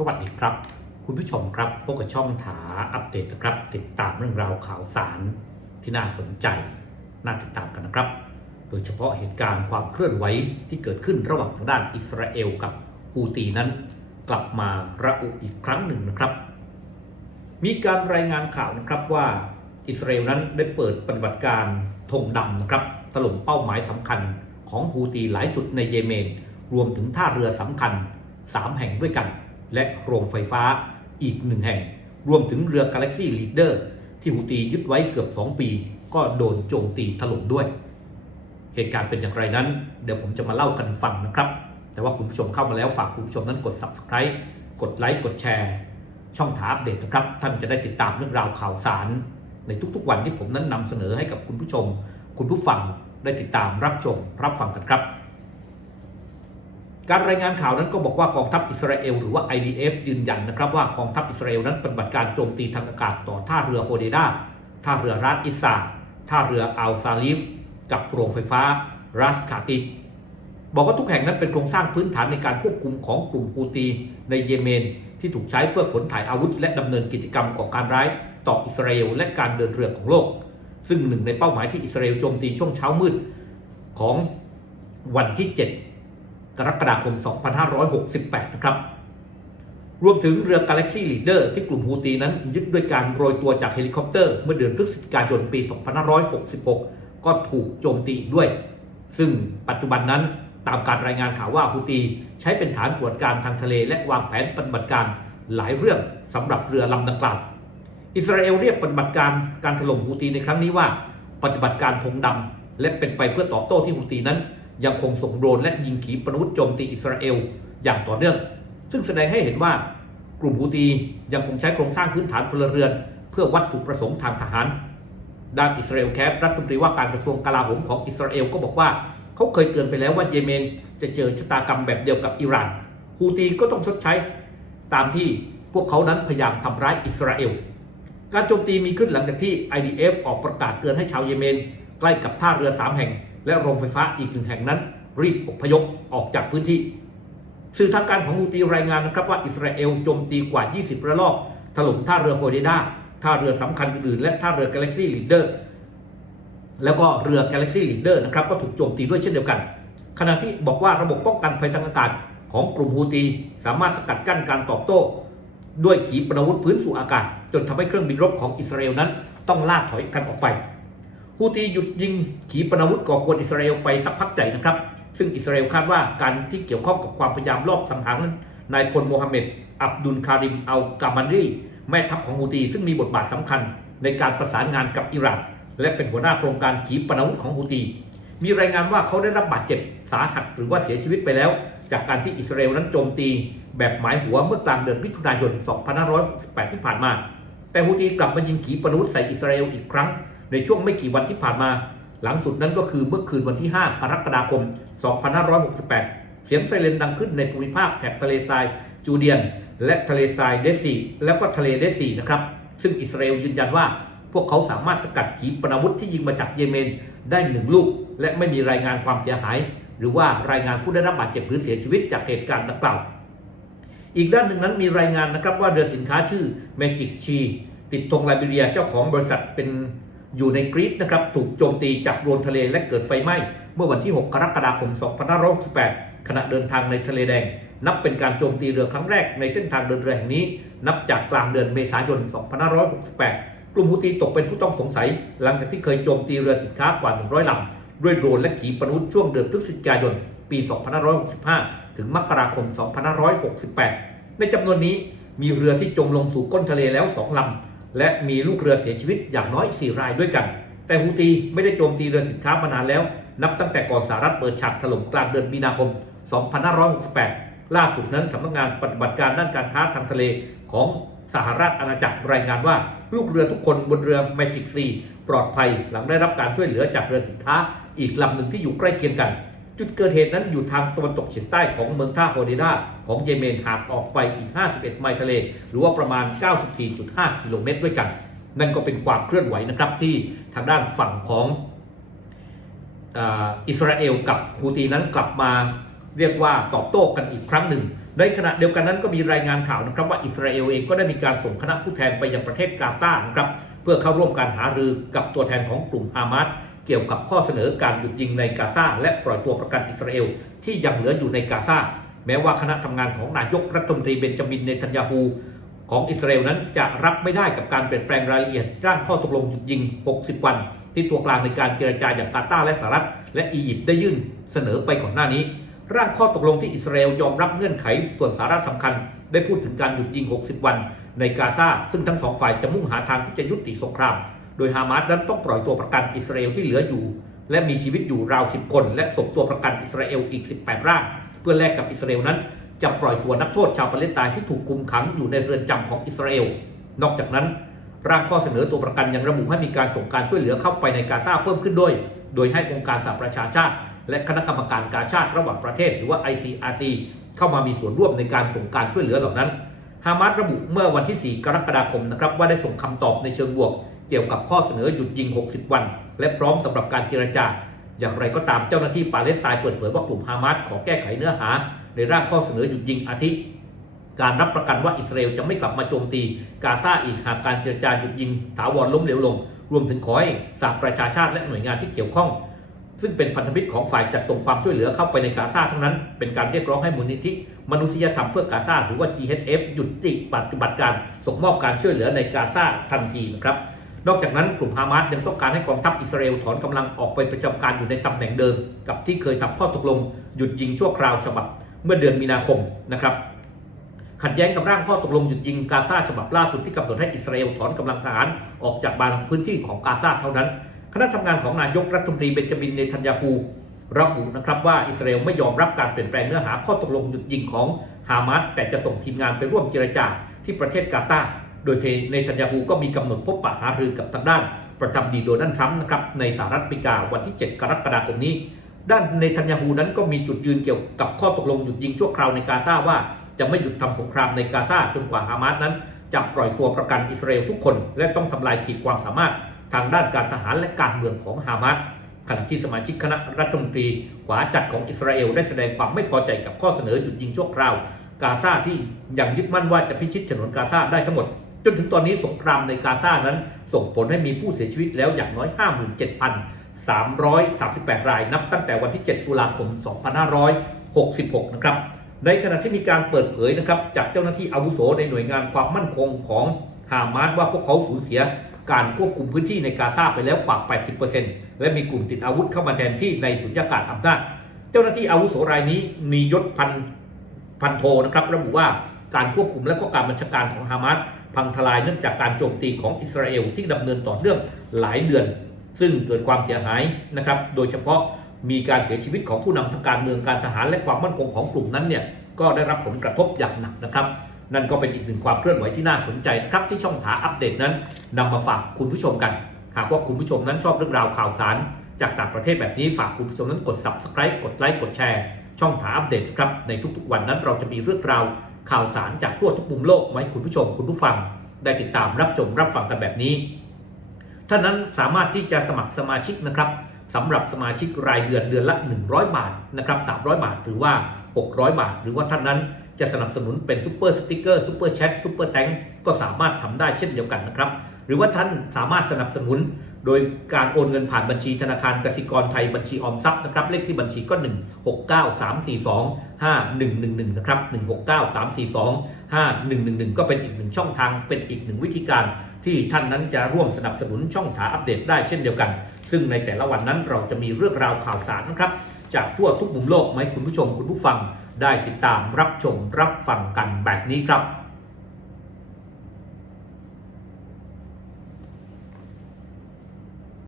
สวัสดีครับ คุณผู้ชมครับพบกับช่องถาอัปเดตนะครับ ติดตามเรื่องราวข่าวสารที่น่าสนใจน่าติดตามกันนะครับ โดยเฉพาะเหตุการณ์ความเคลื่อนไหวที่เกิดขึ้นระหว่างทางด้านอิสราเอลกับฮูตีนั้น กลับมาระอุอีกครั้งหนึ่งนะครับ มีการรายงานข่าวนะครับว่าอิสราเอลนั้นได้เปิดปฏิบัติการธงดำนะครับถล่มเป้าหมายสำคัญของฮูตีหลายจุดในเยเมน รวมถึงท่าเรือสำคัญ 3 แห่งด้วยกัน และโรงไฟฟ้าอีกหนึ่งแห่ง รวมถึงเรือ Galaxy Leader ที่ฮูตียึดไว้เกือบ 2 ปี ก็โดนโจมตีถล่มด้วย เหตุการณ์เป็นอย่างไรนั้น เดี๋ยวผมจะมาเล่ากันฟังนะครับ แต่ว่าคุณผู้ชมเข้ามาแล้วฝากคุณผู้ชมนั้นกด Subscribe กดไลค์กดแชร์ช่องถามอัปเดตนะครับ ท่านจะได้ติดตามเรื่องราวข่าวสาร ในทุกๆวันที่ผมนั้นนำเสนอให้กับคุณผู้ชม คุณผู้ฟังได้ติดตามรับชมรับฟังกันครับ การรายงานข่าวนั้นก็บอกว่ากองทัพอิสราเอลหรือว่า IDF ยืนยันนะครับว่ากองทัพอิสราเอลนั้นปฏิบัติการโจมตีทางอากาศต่อท่าเรือโฮเดดาท่าเรือรัสอิสซาท่าเรืออัลซาลิฟ กับโรงไฟฟ้ารัสคาติบบอกว่าทุกแห่งนั้นเป็นโครงสร้างพื้นฐานในการควบคุมของกลุ่มฮูตีในเยเมน ที่ถูกใช้เพื่อขนถ่ายอาวุธ และดำเนินกิจกรรมก่อการร้าย ต่ออิสราเอลและการเดินเรือของโลก ซึ่งหนึ่งในเป้าหมายที่อิสราเอลโจมตีช่วงเช้ามืดของวันที่ 7 กรกฎาคม 2568 นะครับ รวมถึงเรือ Galaxy Leader ที่กลุ่มฮูตีนั้นยึดด้วยการโรยตัวจากเฮลิคอปเตอร์เมื่อเดือนพฤศจิกายนปี 2566 ก็ถูกโจมตีด้วย ซึ่งปัจจุบันนั้นตามการรายงานข่าวว่าฮูตีใช้เป็นฐานตรวจการทางทะเลและวางแผนปฏิบัติการหลายเรื่องสำหรับเรือลำดังกล่าวอิสราเอลเรียกปฏิบัติการการถล่มฮูตีในครั้งนี้ว่า ปฏิบัติการธงดำและเป็นไปเพื่อตอบโต้ที่ฮูตีนั้น ยังคงส่งโดรนและยิงขีปนาวุธโจมตีอิสราเอลอย่างต่อเนื่อง ซึ่งแสดงให้เห็นว่ากลุ่มฮูตียังคงใช้โครงสร้างพื้นฐานพลเรือน เพื่อวัตถุประสงค์ทางทหาร ด้านอิสราเอลแคปรัฐมนตรีว่าการกระทรวงกลาโหมของอิสราเอลก็บอกว่าเขาเคยเตือนไปแล้วว่าเยเมนจะเจอชะตากรรมแบบเดียวกับอิหร่านฮูตีก็ต้องชดใช้ ตามที่พวกเขานั้นพยายามทำร้ายอิสราเอล การโจมตีมีขึ้นหลังจากที่ IDF ออกประกาศเตือนให้ชาวเยเมน ใกล้กับท่าเรือ3แห่ง และโรงไฟฟ้าอีกหนึ่งแห่งนั้น รีบอพยพออกจากพื้นที่สื่อทางการของฮูตีรายงานนะครับว่าอิสราเอลโจมตีกว่า 20 ระลอก ถล่มท่าเรือโฮเดดาท่าเรือสำคัญอื่นๆและท่าเรือ Galaxy Leader แล้วก็เรือ Galaxy Leader นะครับก็ถูกโจมตีด้วยเช่นเดียวกัน ขณะที่บอกว่าระบบป้องกันภัยทางอากาศของกลุ่มฮูตี สามารถสกัดกั้นการตอบโต้ ด้วยขีปนาวุธพื้นสู่อากาศ จนทำให้เครื่องบินรบของอิสราเอลนั้น ต้องล่าถอยกันออกไป ฮูตีหยุดยิงขีปนาวุธก่อกวนอิสราเอลไปสักพักใหญ่นะครับ ซึ่งอิสราเอลคาดว่าการที่เกี่ยวข้องกับความพยายามลอบสังหารนายพลโมฮัมเหม็ดอับดุลคาริมอัลกามันรีแม่ทัพของฮูตีซึ่งมีบทบาทสำคัญในการประสานงานกับอิหร่านและเป็นหัวหน้าโครงการขีปนาวุธของฮูตี มีรายงานว่าเขาได้รับบาดเจ็บสาหัสหรือว่าเสียชีวิตไปแล้ว จากการที่อิสราเอลนั้นโจมตี แบบหมายหัวเมื่อกลางเดือนมิถุนายน 2568 ที่ผ่านมา แต่ฮูตีกลับมายิงขีปนาวุธใส่อิสราเอลอีกครั้ง ในช่วงไม่กี่วันที่ผ่านมา หลังสุดนั้นก็คือเมื่อคืนวันที่ 5 กรกฎาคม 2568 เสียงไซเรนดังขึ้นในภูมิภาคแถบทะเลทรายจูเดียน และทะเลทรายเดซีแล้วก็ทะเลเดซีนะครับ ซึ่งอิสราเอลยืนยันว่า พวกเขาสามารถสกัดขีปนาวุธที่ยิงมาจากเยเมนได้หนึ่งลูก และไม่มีรายงานความเสียหาย หรือว่ารายงานผู้ได้รับบาดเจ็บหรือเสียชีวิตจากเหตุการณ์ดังกล่าวอีกด้านหนึ่งนั้นมีรายงานนะครับว่าเรือสินค้าชื่อ Magic Chi ติดธงไลบีเรียเจ้าของบริษัทเป็น อยู่ในกรีซนะครับถูกโจมตีจากโดรนทะเลและเกิดไฟไหม้ เมื่อวันที่ 6 กรกฎาคม 2568 ขณะเดินทางในทะเลแดง นับเป็นการโจมตีเรือครั้งแรกในเส้นทางเดินเรือแห่งนี้ นับจากกลางเดือนเมษายน 2568 กลุ่มฮูตีตกเป็นผู้ต้องสงสัย หลังจากที่เคยโจมตีเรือสินค้ากว่า 100ลำด้วยโดรนและขีปนาวุธช่วงเดือนพฤศจิกายน ปี 2565 ถึงมกราคม 2568 ในจำนวนนี้มีเรือที่จมลงสู่ก้นทะเลแล้ว 2ลำ และมีลูกเรือเสียชีวิตอย่างน้อย 4 รายด้วยกัน แต่ฮูตีไม่ได้โจมตีเรือสินค้ามานานแล้ว นับตั้งแต่ก่อนสหรัฐเปิดฉากถล่มกลางเดือนมีนาคม 2568 ล่าสุดนั้นสำนักงานปฏิบัติการด้านการค้าทางทะเลของสหรัฐอาณาจักรรายงานว่าลูกเรือทุกคนบนเรือ Magic Sea ปลอดภัยหลังได้รับการช่วยเหลือจากเรือสินค้าอีกลำหนึ่งที่อยู่ใกล้เคียงกัน จุดเกิดเหตุนั้นอยู่ทางตะวันตกเฉียงใต้ของเมืองท่าโฮเดดาของเยเมนห่างออกไปอีก 51 ไมล์ทะเล หรือว่าประมาณ 94.5 กิโลเมตรด้วยกัน นั่นก็เป็นความเคลื่อนไหวนะครับที่ทางด้านฝั่งของอิสราเอลกับฮูตีนั้นกลับมาเรียกว่าตอบโต้กันอีกครั้งหนึ่ง ในขณะเดียวกันนั้นก็มีรายงานข่าวนะครับว่าอิสราเอลเองก็ได้มีการส่งคณะผู้แทนไปยังประเทศกาซาร์นะครับเพื่อเข้าร่วมการหารือกับตัวแทนของกลุ่มฮามาส เกี่ยวกับข้อเสนอการหยุดยิงในกาซาและปล่อยตัวประกันอิสราเอลที่ยังเหลืออยู่ในกาซาแม้ว่าคณะทำงานของนายกรัฐมนตรีเบนจามินเนทันยาฮูของอิสราเอลนั้นจะรับไม่ได้กับการเปลี่ยนแปลงรายละเอียดร่างข้อตกลงหยุดยิง 60 วัน ที่ตัวกลางในการเจรจาอย่างกาตาร์และสหรัฐ และอียิปต์ได้ยื่นเสนอไปก่อนหน้านี้ ร่างข้อตกลงที่อิสราเอลยอมรับเงื่อนไขส่วนสาระสำคัญ ได้พูดถึงการหยุดยิง 60 วัน ในกาซาซึ่งทั้งสองฝ่ายจะมุ่งหาทางที่จะยุติสงคราม โดยฮามาสนั้นต้องปล่อยตัวประกันอิสราเอลที่เหลืออยู่ และมีชีวิตอยู่ราว 10 คน และส่งตัวประกันอิสราเอลอีก 18 ร่าง เพื่อแลกกับอิสราเอลนั้น จะปล่อยตัวนักโทษชาวปาเลสไตน์ที่ถูกคุมขังอยู่ในเรือนจำของอิสราเอล นอกจากนั้น ร่างข้อเสนอตัวประกันยังระบุให้มีการส่งการช่วยเหลือเข้าไปในกาซาเพิ่มขึ้นด้วย โดยให้องค์การสหประชาชาติ และคณะกรรมการกาชาติระหว่างประเทศ หรือว่า ICRC เข้ามามีส่วนร่วมในการส่งการช่วยเหลือเหล่านั้นฮามาสระบุเมื่อวันที่ 4 กรกฎาคมนะครับว่าได้ส่งคำตอบในเชิงบวก เกี่ยวกับข้อเสนอหยุดยิง 60 วัน และพร้อมสำหรับการเจรจา อย่างไรก็ตามเจ้าหน้าที่ปาเลสไตน์เปิดเผยว่ากลุ่มฮามาสขอแก้ไขเนื้อหา ในร่างข้อเสนอหยุดยิงอาทิ การรับประกันว่าอิสราเอลจะไม่กลับมาโจมตีกาซาอีกหากการเจรจาหยุดยิงถาวรล้มเหลวลง รวมถึงขอให้สหประชาชาติและหน่วยงานที่เกี่ยวข้องซึ่งเป็นพันธมิตรของฝ่ายจัดส่งความช่วยเหลือเข้าไปในกาซาทั้งนั้น เป็นการเรียกร้องให้มูลนิธิมนุษยธรรมเพื่อกาซาหรือว่า GHF หยุดติปฏิบัติการส่งมอบการช่วยเหลือในกาซาทันทีนะครับ นอกจากนั้นกลุ่มฮามาสยังต้องการให้กองทัพอิสราเอลถอนกำลังออกไปประจำการอยู่ในตำแหน่งเดิม กับที่เคยทำข้อตกลงหยุดยิงชั่วคราวฉบับเมื่อเดือนมีนาคมนะครับขัดแย้งกับร่างข้อตกลงหยุดยิงกาซาฉบับล่าสุดที่กำหนดให้อิสราเอลถอนกำลังทหารออกจากบางพื้นที่ของกาซาเท่านั้น คณะทำงานของนายกรัฐมนตรีเบนจามินเนทันยาฮูระบุนะครับว่าอิสราเอลไม่ยอมรับการเปลี่ยนแปลงเนื้อหาข้อตกลงหยุดยิงของฮามาสแต่จะส่งทีมงานไปร่วมเจรจาที่ประเทศกาตาร์ โดยเนทันยาฮูก็มีกำหนดพบปะหารือกับทางด้าน ประจำดีโดนัลด์ทรัมป์นะครับในสหรัฐอเมริกาวันที่ 7 กรกฎาคมนี้ ด้านเนทันยาฮูนั้นก็มีจุดยืนเกี่ยวกับข้อตกลงหยุดยิงชั่วคราวในกาซาว่าจะไม่หยุดทำสงครามในกาซาจนกว่าฮามาสนั้นจะปล่อยตัวประกันอิสราเอลทุกคน และต้องทำลายขีดความสามารถทางด้านการทหารและการเมืองของฮามาสขณะที่สมาชิกคณะรัฐมนตรีขวาจัดของอิสราเอลได้แสดงความไม่พอใจกับข้อเสนอหยุดยิงชั่วคราว กาซาที่ยังยึดมั่นว่าจะพิชิตฉนวนกาซาได้ทั้งหมด จนถึงตอนนี้สงครามในกาซานั้น ส่งผลให้มีผู้เสียชีวิตแล้วอย่างน้อย 57,338 ราย นับตั้งแต่วันที่ 7 ตุลาคม 2566 นะครับ ในขณะที่มีการเปิดเผยนะครับจากเจ้าหน้าที่อาวุโสในหน่วยงานความมั่นคงของฮามาสว่าพวกเขาสูญเสียการควบคุมพื้นที่ในกาซาไปแล้วกว่า 80%และมีกลุ่มติดอาวุธเข้ามาแทนที่ในสุญญากาศอำนาจ เจ้าหน้าที่อาวุโสรายนี้มียศพันพันโทนะครับระบุว่าการควบคุมและก็การบัญชาการของฮามาส พังทลายเนื่องจากการโจมตีของอิสราเอลที่ดำเนินต่อเนื่องหลายเดือน ซึ่งเกิดความเสียหายนะครับ โดยเฉพาะมีการเสียชีวิตของผู้นำทางการเมืองการทหารและความมั่นคงของกลุ่มนั้นเนี่ยก็ได้รับผลกระทบอย่างหนักนะครับ นั่นก็เป็นอีกหนึ่งความเคลื่อนไหวที่น่าสนใจครับที่ช่องถาอัปเดตนั้นนำมาฝากคุณผู้ชมกัน หากว่าคุณผู้ชมนั้นชอบเรื่องราวข่าวสาร จากต่างประเทศแบบนี้ฝากคุณผู้ชมนั้นกด subscribe กดไลค์กดแชร์ช่องถาอัปเดตครับในทุกๆวันนั้นเราจะมีเรื่องราว ข่าวสารจากทั่วทุกมุมโลกไว้คุณผู้ชมคุณผู้ฟัง ได้ติดตามรับชมรับฟังกันแบบนี้ท่านนั้นสามารถที่จะสมัครสมาชิกนะครับสำหรับสมาชิกรายเดือนเดือนละ 100 บาทนะครับ300 บาทหรือว่า 600 บาท หรือว่าท่านนั้นจะสนับสนุนเป็นซูเปอร์สติกเกอร์ซูเปอร์แชทซูเปอร์แตงก็สามารถทำได้เช่นเดียวกันนะครับ หรือว่าท่านสามารถสนับสนุน โดยการโอนเงินผ่านบัญชีธนาคารกสิกรไทยบัญชีออมทรัพย์นะครับเลขที่บัญชีก็ 1 6 9 3 4 2 5 1 1 1นะครับ1 6 9 3 4 2 5 1 1 1 ก็เป็นอีกหนึ่งช่องทางเป็นอีกหนึ่งวิธีการที่ท่านนั้นจะร่วมสนับสนุนช่องถาอัปเดตได้เช่นเดียวกัน ซึ่งในแต่ละวันนั้นเราจะมีเรื่องราวข่าวสารนะครับจากทั่วทุกมุมโลกมาให้คุณผู้ชมคุณผู้ฟังได้ติดตามรับชมรับฟังกันแบบนี้ครับ